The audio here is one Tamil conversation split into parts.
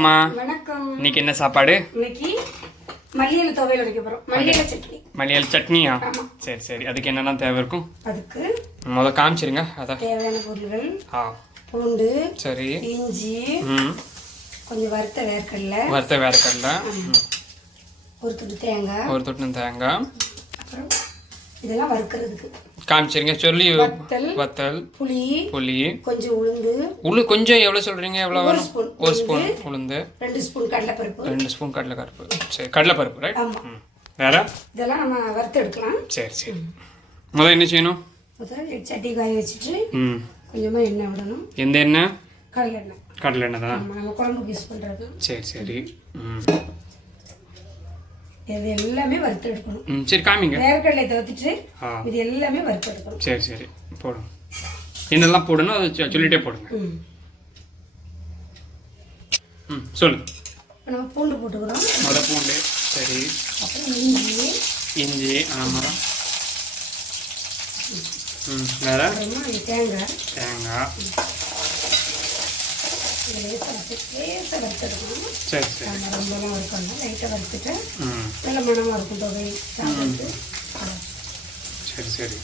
வணக்கம்மா. வணக்கம். இன்னைக்கு என்ன சாப்பாடு? இன்னைக்கு மல்லியல் துவையல் வைக்க போறோம். மல்லியல் சட்னி. மல்லியல் சட்னியா? சரி சரி. அதுக்கு என்னெல்லாம் தேவை இருக்கும்? அதுக்கு முதல்ல காமிச்சிருங்க. அதான் தேவையான பொருட்கள். பூண்டு, சரி, இஞ்சி, கொஞ்சம் வறுத்த வேர்க்கடலை, ஒரு துண்டு தேங்காய், அப்புறம் இதெல்லாம் வறுக்கிறதுக்கு காமிச்சிருங்க. சொல்லி வத்தல், புளி, கொஞ்சம் உளுந்து. கொஞ்சம் எவ்வளோ சொல்றீங்க? எவ்வளோ வேணும்? ஒரு ஸ்பூன் உளுந்து, 2 ஸ்பூன் கடலைப்பருப்பு. சரி, கடலைப்பருப்பு ரைட். வேற இதெல்லாம் நம்ம வறுத்து எடுக்கலாம். சரி சரி. முதல்ல என்ன செய்யணும்? முதல்ல சட்டி காய வச்சுட்டு கொஞ்சமா எண்ணெய் விடணும். எந்த எண்ணெய்? கடலை எண்ணெய் தான் நம்ம குழம்புக்கு யூஸ் பண்றது. சரி சரி. இது எல்லாமே வறுத்து எடுக்கணும். சரி காமிங்க. வேர்க்கடலை தவிர்த்துட்டு இது எல்லாமே வறுத்து எடுக்கணும். சரி சரி போடும். என்னெல்லாம் போடணும் அதை சொல்லிட்டே போடுங்க. சொல்லு. நம்ம பூண்டு போட்டுக்கிறோம். முதல்ல பூண்டு. சரி. அப்புறம் இஞ்சி. ஆமாம். வேற தேங்காய். லேசாக வறுத்துடுக்கணும். சரி சரி. ரொம்பலாம் வறுக்கணும். லைட்டாக வறுத்துட்டு நல்ல மனமாக இருக்கும் தொகை சாப்பிட்டு. சரி சரி.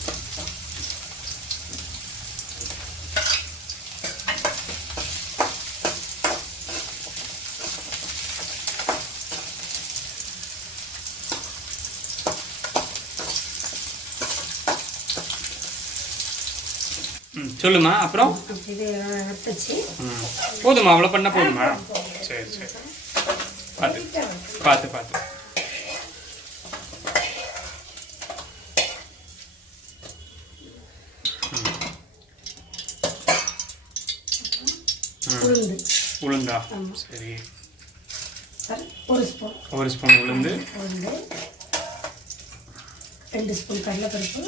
சொல்லுமா. அப்புறம் போதுமா? அவ்வளோ பண்ண போதுமா? சரி சரி. பார்த்து உளுந்தா? சரி. ஒரு ஸ்பூன் உளுந்து, 2 ஸ்பூன் கடலைப்பருப்பு,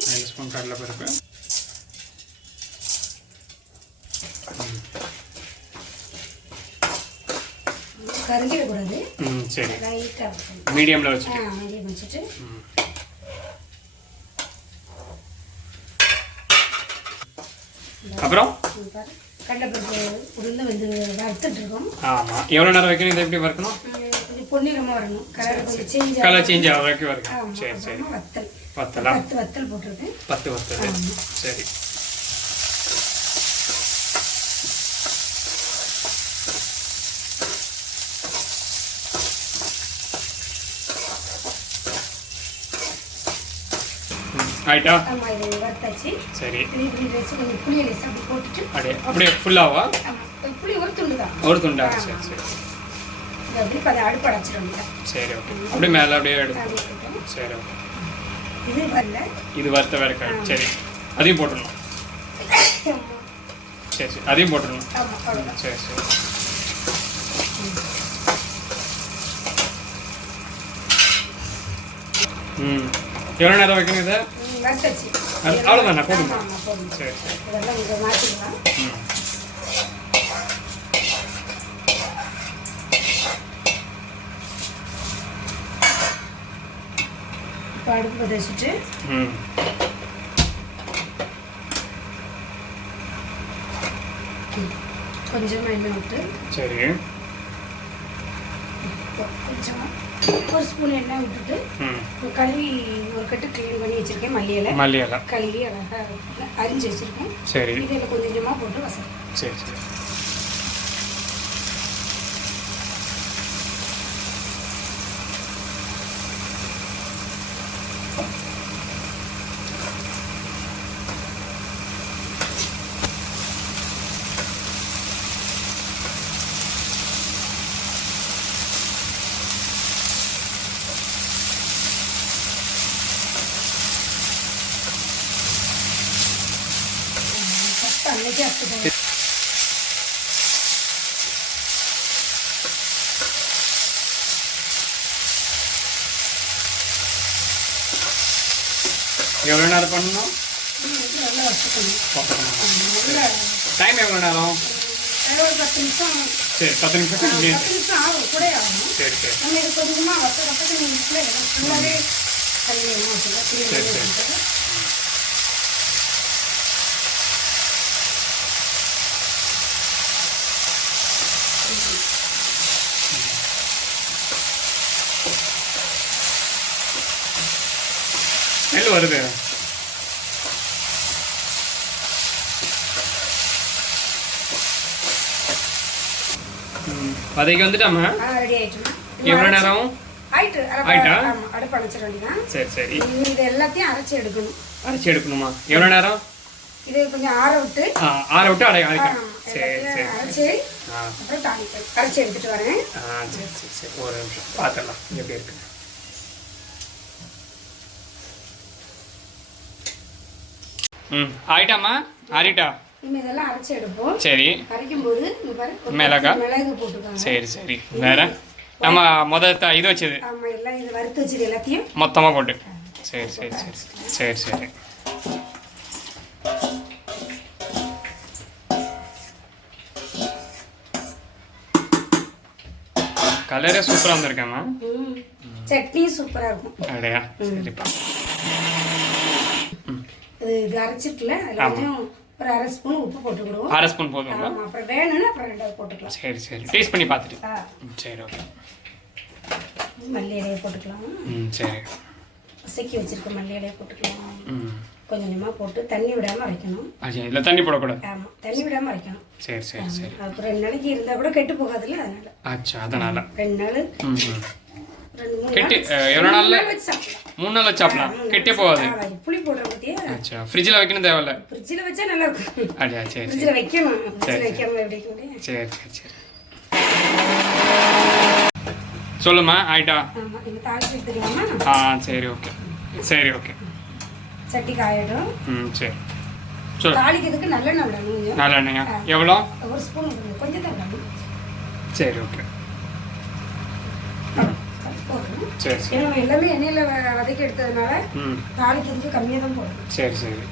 கருகிடக்கூடாது. சரி. லைட்டாக மீடியமில் வச்சுட்டு அப்புறம் கடலைப்பருப்பு உளுந்து வந்து வறுத்துட்டு இருக்கோம். ஆமாம். எவ்வளோ நேரம் வைக்கணும்? இதை எப்படி வறுக்கணும்? கொஞ்சம் பொன்னிறமாக வரணும். கலர் சேஞ்ச் ஆகிற வரைக்கும் வறுக்கணும். சரி சரி. வத்தல் போட்டிருக்கேன். 10 வத்தல். சரி. ஆயிட்டா? வறுத்தாச்சு. சரி. கொஞ்சம் புளியை லேசாக அப்படி போட்டுட்டு அப்படியே ஃபுல்லாவா? புளி ஒரு துண்டு தான். ஒரு துண்டா? சரி சரி. அப்படி அடுப்பு அடைச்சிடும். சரி ஓகே. அப்படியே மேலே அப்படியே எடுத்து. சரி ஓகே. இது வறுத்த வேர்க்கடலை. சரி, அதையும் போட்டுடணும். சரி சரி, அதையும் போட்டுடணும். சரி சரி. எவ்வளோ நேரம் வைக்கணும் இதை? அவ்வளோதாண்ணா, போதுமா? சரி சரி. அடுப்பு பற்ற வச்சுட்டு கொஞ்சமாக எண்ணெய் விட்டு. சரி. கொஞ்சமாக ஒரு ஸ்பூன் எண்ணெய் விட்டுட்டு கழுவி ஒரு கட்டு க்ளீன் பண்ணி வச்சுருக்கேன். மல்லி இலை கழுவி அழகாக அரிஞ்சு வச்சுருக்கேன். சரி. இதில் கொஞ்சமாக போட்டு வசதி. சரி சரி. அன்னைக்கே அப்படி எவ்வளோ நேரம் பண்ணணும்? நல்லா வச்சுக்கணும். டைம் எவ்வளோ நேரம்? ஒரு 10 நிமிஷம். சரி, 10 நிமிஷம். 10 நிமிஷம் ஆகும், கூட ஆகும். சரி சரி. நம்ம இது கொஞ்சமாக வசதி ஃபுல்லாகவே தண்ணி வச்சுக்கலாம். ஸ்மெல் வருது. வதக்கி வந்துட்டாமா? ரெடி ஆயிடுச்சுமா. எவ்வளோ நேரம் ஆயிட்டு? ஆயிட்டா? அடுப்பு அணைச்சிட வேண்டியதான். சரி சரி. இது எல்லாத்தையும் அரைச்சி எடுக்கணும். அரைச்சி எடுக்கணுமா? எவ்வளோ நேரம்? இது கொஞ்சம் ஆற விட்டு அரைக்கணும். சரி சரி. அரைச்சி அப்புறம் தாளிப்பேன். அரைச்சி எடுத்துட்டு வரேன். சரி சரி சரி. ஒரு நிமிஷம் பார்த்துடலாம் எப்படி இருக்கு. ஆயிட்டாமா? ஆறிட்டா? இனிமே இதெல்லாம் அரைச்சி எடுப்போம். சரி. அரைக்கும் போது மிளகு போட்டுக்கோங்க. சரி சரி. வேற நம்ம இது வச்சது எல்லாம் இது வறுத்து வச்சது எல்லாத்தையும் மொத்தமாக போட்டு. சரி சரி சரி சரி சரி. கலரே சூப்பராக வந்திருக்கேம்மா. சட்னியும் சூப்பராக இருக்கும். அப்படியா? சரிப்பா. இது அரைச்சிட்டுல கொஞ்சம் ஒரு அரை ஸ்பூன் உப்பு போட்டுக்கிடுவோம். அரை ஸ்பூன் போதும். அப்புறம் வேணும்னா அப்புறம் ரெண்டாவது போட்டுக்கலாம். சரி சரி. டேஸ்ட் பண்ணி பார்த்துட்டு. சரி ஓகே. மல்லி இலையை போட்டுக்கலாம். சரி. வசக்கி வச்சிருக்க மல்லி இலையை போட்டுக்கலாம். கொஞ்சம் கொஞ்சமாக போட்டு தண்ணி விடாமல் அரைக்கணும். இல்லை தண்ணி போடக்கூடாது. ஆமாம், தண்ணி விடாமல் அரைக்கணும். சரி சரி சரி. அப்புறம் 2 நாளைக்கு இருந்தால் கூட கெட்டு போகாதுல்ல, அதனால. அதனால 2 நாள் 2-3 கெட்டி எவ்வளோ நாளில்? 3 நாள் வச்சு சாப்பிடலாம். கெட்டே போகாது. புளி போடுற பற்றியா? ஃப்ரிட்ஜில் வைக்கணும் தேவையில்ல. ஃப்ரிட்ஜில் வச்சா நல்லா இருக்கும். அப்படியா? சரி. ஃப்ரிட்ஜில் வைக்கணும். ஃப்ரிட்ஜில் வைக்காம எப்படி வைக்க முடியும்? சரி சரி சரி. சொல்லுமா? ஆயிட்டா? ஆமாம். நீங்கள் தாளிச்சு தெரியுமா? சரி ஓகே. சரி ஓகே. சட்டி காயிடும். சரி. சொல்லு. தாளிக்கிறதுக்கு நல்லெண்ணெய் விடணும். நல்லெண்ணெயா? எவ்வளோ? 1 ஸ்பூன் கொஞ்சம் தான் விடணும். சரி ஓகே. சரி சரி. ஏன்னா எல்லாமே எண்ணெயில் வதக்கி எடுத்ததுனால தாளிக்கிறதுக்கு கம்மியாக தான் போடணும். சரி சரி.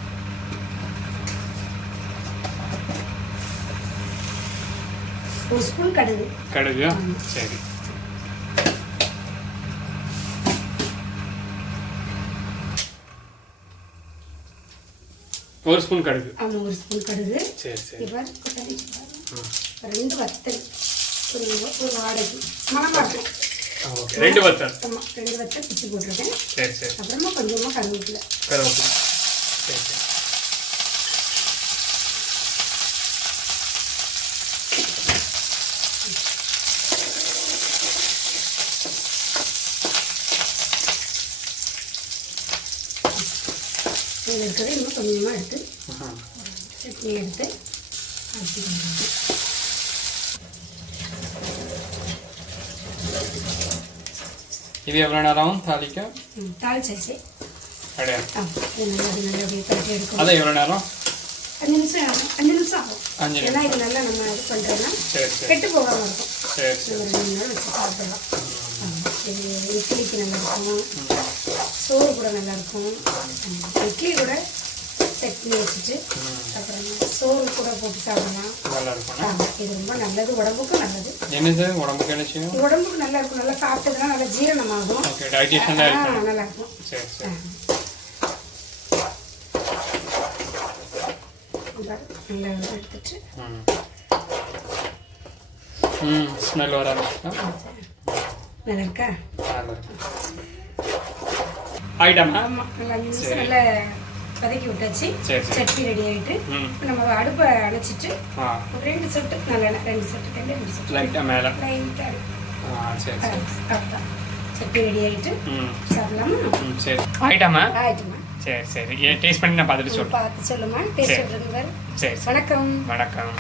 1 ஸ்பூன் கடுகு. கடுகு? சரி. ஒரு ஸ்பூன் கடுகு. ஆமாம், 1 ஸ்பூன் கடுகு. சரி சரி. இப்போ 2 வத்தல் ஒரு வாடகை மணமாக இருக்கும். ஓகே. 2 வத்தல். ஆமாம், 2 வத்தல் பிச்சு போட்டிருக்கேன். சரி சரி. அப்புறமா கொஞ்சமாக கருவேப்பிலை. சரி சரி. இதில் இருக்கிறது இன்னும் கொஞ்சமாக எடுத்து சட்னி எடுத்து இது எவ்வளோ நேரம் தாளிக்க? தாளிச்சாச்சு. கிடையாது. நல்லா அப்படியே தட்டி எடுக்கும். அதான் எவ்வளோ நேரம்? 5 நிமிஷம் ஆகும். ஏன்னா இது நல்லா நம்ம இது பண்ணுறோன்னா கெட்டு போகாமல் இருக்கும். நம்ம 2 நாள் வச்சு சாப்பிடலாம். இது இட்லிக்கு நல்லாயிருக்கும், சோறு கூட நல்லாயிருக்கும். இட்லி கூட சட்னி வச்சுட்டு அப்புறம் சோறு கூட போட்டு சாப்பிடலாம். இது ரொம்ப நல்லது, உடம்புக்கும் நல்லது. என்னது உடம்புக்கு என்ன செய்யும்? உடம்புக்கு நல்லா இருக்கும். நல்லா சாப்பிட்டதுன்னா நல்லா ஜீரணமாகும். நல்லா இருக்கும். நல்லா எடுத்துட்டு ஸ்மெல் வர ஆரம்பிச்சா நல்லா இருக்கா? ஆயிட்டாமா? ஆமாம், நல்லா வதக்கி விட்டாச்சு. சட்னி ரெடி ஆகிட்டு நம்ம அடுப்பை அணைச்சிட்டு 2 சொட்டு நல்லெண்ணெய், 2 சொட்டு லைட்டாக மேலே சட்னி ரெடி ஆகிட்டு சாப்பிடலாமா? சரி. ஆயிட்டாமா? ஆயிட்டுமா. சரி சரி. டேஸ்ட் பண்ணி நான் பார்த்துட்டு சொல்லுங்கள். பார்த்து சொல்லுமா. டேஸ்ட் சொல்லுங்க. சரி. வணக்கம். வணக்கம்.